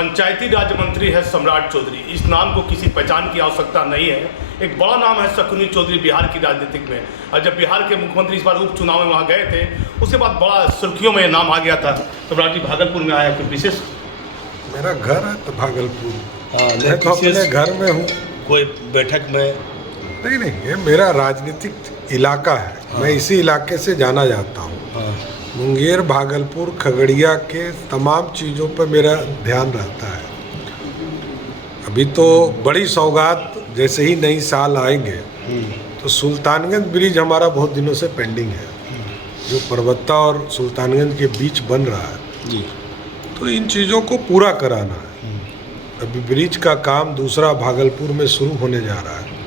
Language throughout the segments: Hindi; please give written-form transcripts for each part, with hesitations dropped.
पंचायती राज मंत्री है सम्राट चौधरी। इस नाम को किसी पहचान की आवश्यकता नहीं है। एक बड़ा नाम है शकुनी चौधरी बिहार की राजनीतिक में। और जब बिहार के मुख्यमंत्री इस बार उपचुनाव में वहाँ गए थे, उसके बाद बड़ा सुर्खियों में नाम आ गया था। सम्राट जी भागलपुर में आया, कोई विशेष? मेरा घर है तो भागलपुर। मैं तो अपने घर में हूँ। कोई बैठक में? नहीं, ये मेरा राजनीतिक इलाका है। मैं इसी इलाके से जाना जाता हूँ। मुंगेर, भागलपुर, खगड़िया के तमाम चीज़ों पर मेरा ध्यान रहता है। अभी तो बड़ी सौगात, जैसे ही नई साल आएंगे तो सुल्तानगंज ब्रिज हमारा बहुत दिनों से पेंडिंग है, जो परबत्ता और सुल्तानगंज के बीच बन रहा है जी। तो इन चीज़ों को पूरा कराना है। अभी ब्रिज का काम दूसरा भागलपुर में शुरू होने जा रहा है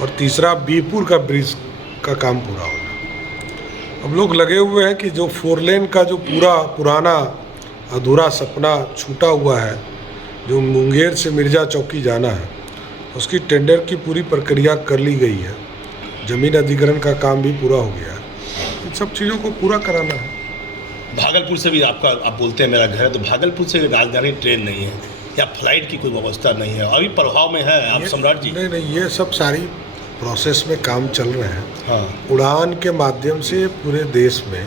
और तीसरा बीरपुर का ब्रिज का काम पूरा होगा। हम लोग लगे हुए हैं कि जो 4 लेन का जो पूरा पुराना अधूरा सपना छूटा हुआ है, जो मुंगेर से मिर्जा चौकी जाना है, उसकी टेंडर की पूरी प्रक्रिया कर ली गई है। ज़मीन अधिग्रहण का काम भी पूरा हो गया है। इन सब चीज़ों को पूरा कराना है। भागलपुर से भी आप बोलते हैं मेरा घर है, तो भागलपुर से राजधानी ट्रेन नहीं है या फ्लाइट की कोई व्यवस्था नहीं है, अभी प्रभाव में है आप सम्राट जी? नहीं, ये सब सारी प्रोसेस में काम चल रहे हैं। हाँ। उड़ान के माध्यम से पूरे देश में,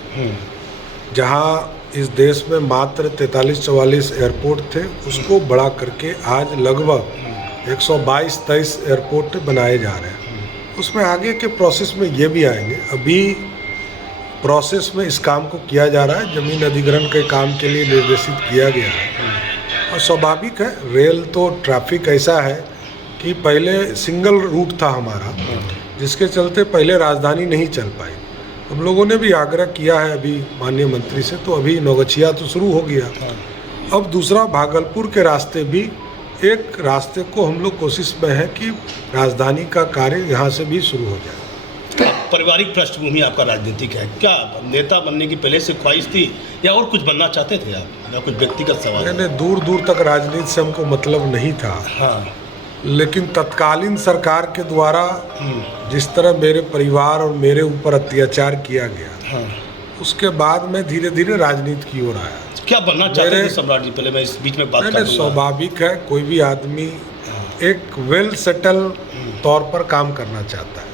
जहाँ इस देश में मात्र 43-44 एयरपोर्ट थे, उसको बढ़ा करके आज लगभग 122-23 एयरपोर्ट बनाए जा रहे हैं। उसमें आगे के प्रोसेस में ये भी आएंगे। अभी प्रोसेस में इस काम को किया जा रहा है। ज़मीन अधिग्रहण के काम के लिए निर्देशित किया गया है। और स्वाभाविक है, रेल तो ट्रैफिक ऐसा है कि पहले सिंगल रूट था हमारा, जिसके चलते पहले राजधानी नहीं चल पाई। हम लोगों ने भी आग्रह किया है अभी माननीय मंत्री से, तो अभी नौगछिया तो शुरू हो गया। अब दूसरा भागलपुर के रास्ते भी, एक रास्ते को हम लोग कोशिश में है कि राजधानी का कार्य यहाँ से भी शुरू हो जाए। पारिवारिक पृष्ठभूमि आपका राजनीतिक है क्या? नेता बनने की पहले से ख्वाहिश थी या और कुछ बनना चाहते थे आप, या कुछ व्यक्तिगत सवाल? मैंने दूर दूर तक राजनीति से हमको मतलब नहीं था। हाँ। लेकिन तत्कालीन सरकार के द्वारा जिस तरह मेरे परिवार और मेरे ऊपर अत्याचार किया गया, हाँ, उसके बाद मैं धीरे धीरे राजनीति की ओर आया। क्या बनना चाहते थे सम्राट जी? पहले मैं इस बीच में बात कर दूंगा। स्वाभाविक है, कोई भी आदमी एक वेल सेटल तौर पर काम करना चाहता है,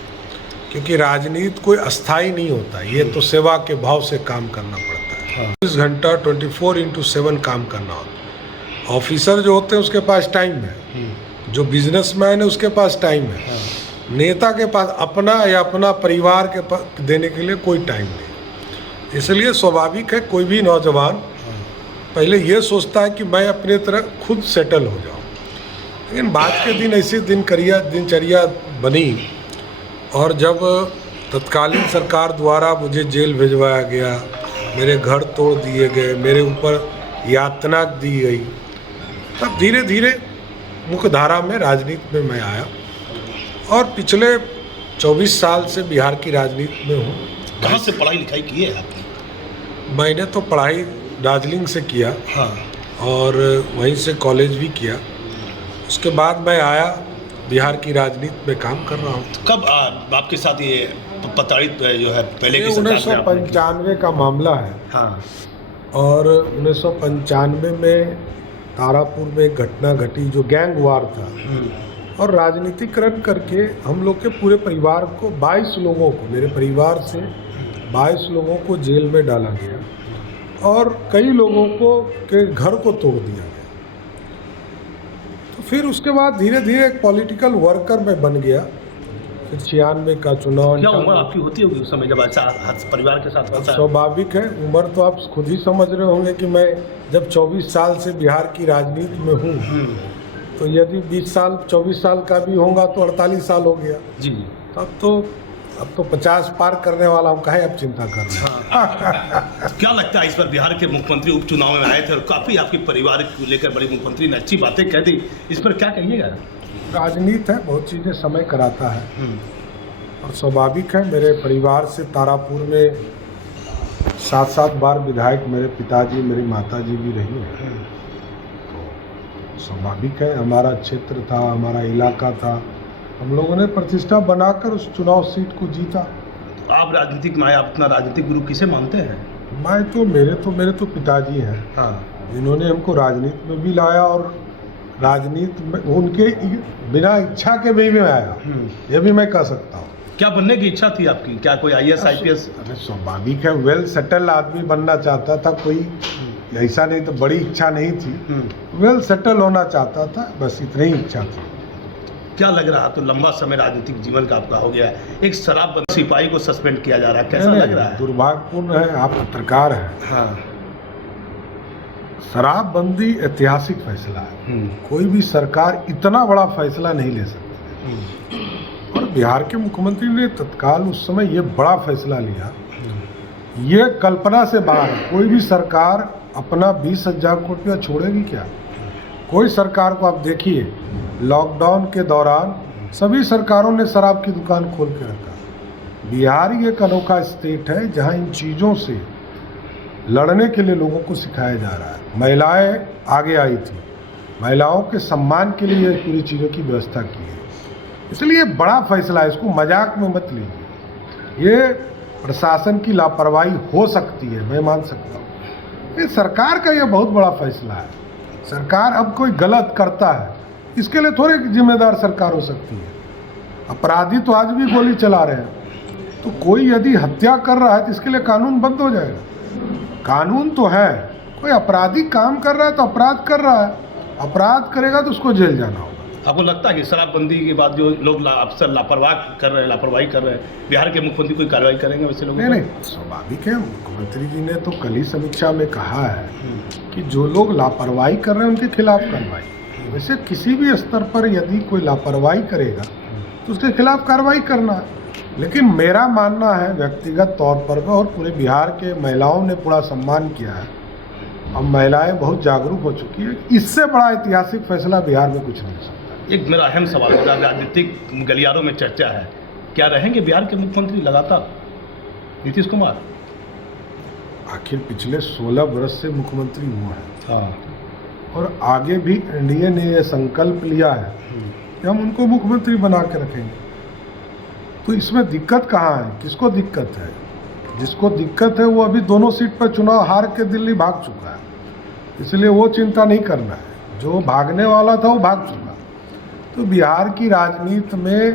क्योंकि राजनीति कोई अस्थाई नहीं होता। ये तो सेवा के भाव से काम करना पड़ता है। 24 घंटा 24x7 काम करना होता है। ऑफिसर जो होते हैं उसके पास टाइम है, जो बिजनेसमैन है उसके पास टाइम है। नेता के पास अपना या अपना परिवार के देने के लिए कोई टाइम नहीं। इसलिए स्वाभाविक है, कोई भी नौजवान पहले ये सोचता है कि मैं अपने तरह खुद सेटल हो जाऊं। लेकिन बाद के दिन ऐसे दिनचर्या बनी, और जब तत्कालीन सरकार द्वारा मुझे जेल भिजवाया गया, मेरे घर तोड़ दिए गए, मेरे ऊपर यातना दी गई, तब धीरे धीरे मुख्य धारा में राजनीति में मैं आया और पिछले 24 साल से बिहार की राजनीति में हूँ। कहाँ से पढ़ाई लिखाई की है आपने? मैंने तो पढ़ाई दार्जिलिंग से किया, हाँ, और वहीं से कॉलेज भी किया। उसके बाद मैं आया, बिहार की राजनीति में काम कर रहा हूँ। कब आपके साथ ये प्रताड़ित जो है पहले की 1995 का मामला है। हाँ। और 1995 में तारापुर में एक घटना घटी जो गैंग वार था, और राजनीतिकरण करके हम लोग के पूरे परिवार को 22 लोगों को, मेरे परिवार से 22 लोगों को जेल में डाला गया और कई लोगों को के घर को तोड़ दिया गया। तो फिर उसके बाद धीरे धीरे एक पॉलिटिकल वर्कर में बन गया। फिर 96 का चुनाव। क्या उम्र आपकी होती होगी उस समय जब अच्छा परिवार के साथ? स्वाभाविक है, उम्र तो आप खुद ही समझ रहे होंगे कि मैं जब 24 साल से बिहार की राजनीति में हूँ, तो यदि 24 साल का भी होगा तो 48 साल हो गया जी। अब तो 50 पार करने वाला हूँ, काहे अब चिंता कर रहे हैं। क्या लगता है इस पर? बिहार के मुख्यमंत्री उपचुनाव में आए थे और काफ़ी आपके परिवार को लेकर बड़ी मुख्यमंत्री ने अच्छी बातें कह दी, इस पर क्या कहिएगा? राजनीति है, बहुत चीज़ें समय कराता है, और स्वाभाविक है। मेरे परिवार से तारापुर में 7 बार विधायक मेरे पिताजी, मेरी माताजी भी रही हैं। तो स्वाभाविक है, हमारा क्षेत्र था, हमारा इलाका था, हम लोगों ने प्रतिष्ठा बनाकर उस चुनाव सीट को जीता। आप राजनीतिक में आए, आप अपना राजनीतिक गुरु किसे मानते हैं? मेरे तो पिताजी हैं, हाँ, जिन्होंने हमको राजनीति में भी लाया और राजनीति में उनके बिना इच्छा के भी आया, ये भी मैं कह सकता हूँ। क्या बनने की इच्छा थी आपकी? क्या कोई IAS IPS? अरे स्वाभाविक है, वेल सेटल आदमी बनना चाहता था, कोई ऐसा नहीं तो बड़ी इच्छा नहीं थी, वेल सेटल होना चाहता था, बस इतनी ही इच्छा थी। क्या लग रहा? तो लंबा समय राजनीतिक जीवन का आपका हो गया है, एक शराबबंद सिपाही को सस्पेंड किया जा रहा है, कैसा लग रहा है? दुर्भाग्यपूर्ण है, आप पत्रकार हैं। हाँ, शराबबंदी ऐतिहासिक फैसला है, कोई भी सरकार इतना बड़ा फैसला नहीं ले सकती, और बिहार के मुख्यमंत्री ने तत्काल उस समय ये बड़ा फैसला लिया, ये कल्पना से बाहर है। कोई भी सरकार अपना 20,000 करोड़ रुपया छोड़ेगी क्या? कोई सरकार को आप देखिए, लॉकडाउन के दौरान सभी सरकारों ने शराब की दुकान खोल के रखा। बिहार ही एक अनोखा स्टेट है जहां इन चीज़ों से लड़ने के लिए लोगों को सिखाया जा रहा है। महिलाएं आगे आई थी, महिलाओं के सम्मान के लिए ये पूरी चीज़ों की व्यवस्था की है, इसलिए बड़ा फैसला है, इसको मजाक में मत लीजिए। ये प्रशासन की लापरवाही हो सकती है, मैं मान सकता हूँ, ये सरकार का ये बहुत बड़ा फैसला है। सरकार अब कोई गलत करता है, इसके लिए थोड़ी जिम्मेदार सरकार हो सकती है। अपराधी तो आज भी गोली चला रहे हैं, तो कोई यदि हत्या कर रहा है तो इसके लिए कानून बंद हो जाएगा? कानून तो है, कोई अपराधी काम कर रहा है तो अपराध कर रहा है, अपराध करेगा तो उसको जेल जाना होगा। आपको लगता है कि शराबबंदी के बाद जो लोग अफसर लापरवाही कर रहे हैं, बिहार के मुख्यमंत्री कोई कार्रवाई करेंगे वैसे लोग? नहीं, स्वाभाविक है। मुख्यमंत्री जी ने तो कल ही समीक्षा में कहा है कि जो लोग लापरवाही कर रहे हैं उनके खिलाफ कार्रवाई। वैसे किसी भी स्तर पर यदि कोई लापरवाही करेगा तो उसके खिलाफ कार्रवाई करना है, लेकिन मेरा मानना है व्यक्तिगत तौर पर, और पूरे बिहार के महिलाओं ने पूरा सम्मान किया है, अब महिलाएं बहुत जागरूक हो चुकी है, इससे बड़ा ऐतिहासिक फैसला बिहार में कुछ नहीं हो सकता। एक मेरा अहम सवाल है, राजनीतिक गलियारों में चर्चा है, क्या रहेंगे बिहार के मुख्यमंत्री लगातार नीतीश कुमार? आखिर पिछले 16 वर्ष से मुख्यमंत्री हुआ है, हाँ, और आगे भी एनडीए ने यह संकल्प लिया है कि हम उनको मुख्यमंत्री बना के रखेंगे। तो इसमें दिक्कत कहाँ है? किसको दिक्कत है? जिसको दिक्कत है वो अभी दोनों सीट पर चुनाव हार के दिल्ली भाग चुका है, इसलिए वो चिंता नहीं करना है। जो भागने वाला था वो भाग चुका। तो बिहार की राजनीति में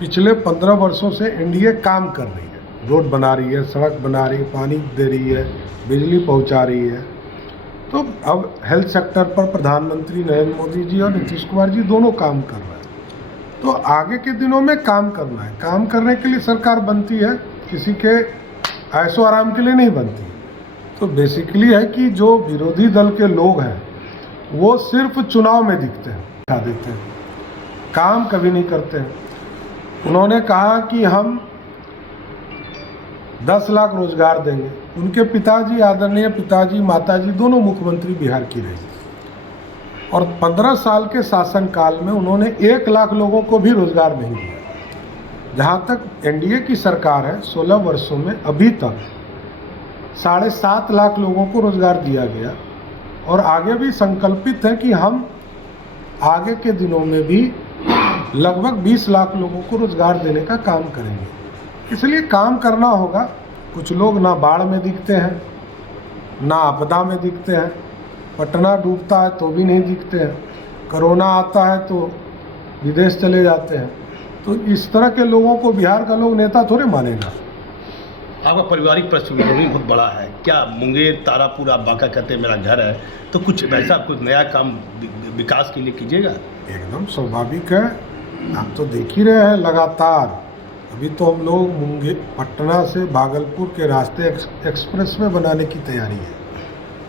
पिछले 15 वर्षों से एनडीए काम कर रही है, रोड बना रही है, सड़क बना रही है, पानी दे रही है, बिजली पहुंचा रही है। तो अब हेल्थ सेक्टर पर प्रधानमंत्री नरेंद्र मोदी जी और नीतीश कुमार जी दोनों काम कर रहे हैं। तो आगे के दिनों में काम करना है, काम करने के लिए सरकार बनती है, किसी के ऐशो आराम के लिए नहीं बनती। तो बेसिकली है कि जो विरोधी दल के लोग हैं वो सिर्फ चुनाव में दिखते हैं, दिखा देते हैं, काम कभी नहीं करते हैं। उन्होंने कहा कि हम 10 लाख रोजगार देंगे। उनके पिताजी, आदरणीय पिताजी, माताजी दोनों मुख्यमंत्री बिहार की रही, और 15 साल के शासनकाल में उन्होंने 1 लाख लोगों को भी रोजगार नहीं दिया। जहाँ तक एनडीए की सरकार है, 16 वर्षों में अभी तक 7.5 लाख लोगों को रोजगार दिया गया, और आगे भी संकल्पित है कि हम आगे के दिनों में भी लगभग 20 लाख लोगों को रोजगार देने का काम करेंगे। इसलिए काम करना होगा। कुछ लोग ना बाढ़ में दिखते हैं, ना आपदा में दिखते हैं, पटना डूबता है तो भी नहीं दिखते हैं, कोरोना आता है तो विदेश चले जाते हैं। तो इस तरह के लोगों को बिहार का लोग नेता थोड़े मानेगा। आपका पारिवारिक पृष्ठभूमि बहुत बड़ा है, क्या मुंगेर, तारापुर, आप बांका कहते हैं मेरा घर है, तो कुछ ऐसा कुछ नया काम विकास के लिए कीजिएगा? एकदम स्वाभाविक है, आप तो देख ही रहे हैं लगातार। अभी तो हम लोग मुंगेर, पटना से भागलपुर के रास्ते एक्सप्रेस में बनाने की तैयारी है।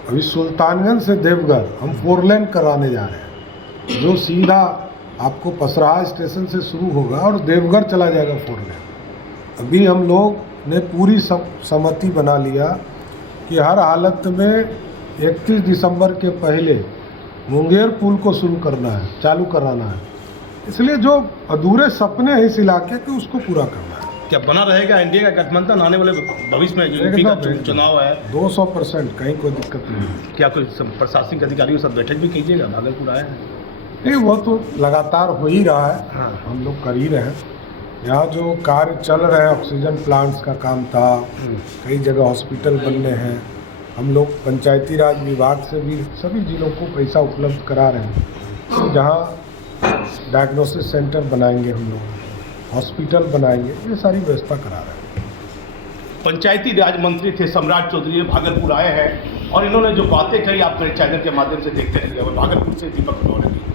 अभी सुल्तानगंज से देवघर हम 4 लेन कराने जा रहे हैं, जो सीधा आपको पसराहा स्टेशन से शुरू होगा और देवघर चला जाएगा 4 लेन। अभी हम लोग ने पूरी सहमति बना लिया कि हर हालत में 31 दिसंबर के पहले मुंगेर पुल को शुरू करना है, चालू कराना है। इसलिए जो अधूरे सपने हैं इस इलाके के, उसको पूरा करना है। क्या बना रहेगा एनडीए का गठबंधन आने वाले भविष्य में? यूपी का चुनाव है, 200%, कहीं कोई दिक्कत नहीं है। क्या कोई प्रशासनिक अधिकारियों के साथ बैठक भी कीजिएगा? भागलपुर आए हैं? नहीं, वो तो लगातार हो ही रहा है, हाँ, हम लोग कर ही रहे हैं। यहाँ जो कार्य चल रहे हैं, ऑक्सीजन प्लांट्स का काम था, कई जगह हॉस्पिटल बनने हैं। हम लोग पंचायती राज विभाग से भी सभी जिलों को पैसा उपलब्ध करा रहे हैं। तो जहाँ डायग्नोसिस सेंटर बनाएंगे, हम लोग हॉस्पिटल बनाएंगे, ये सारी व्यवस्था करा रहे हैं। पंचायती राज मंत्री थे सम्राट चौधरी, ये भागलपुर आए हैं और इन्होंने जो बातें कही आप मेरे चैनल के माध्यम से देखते रहिए। और भागलपुर से दीपक मौर्य।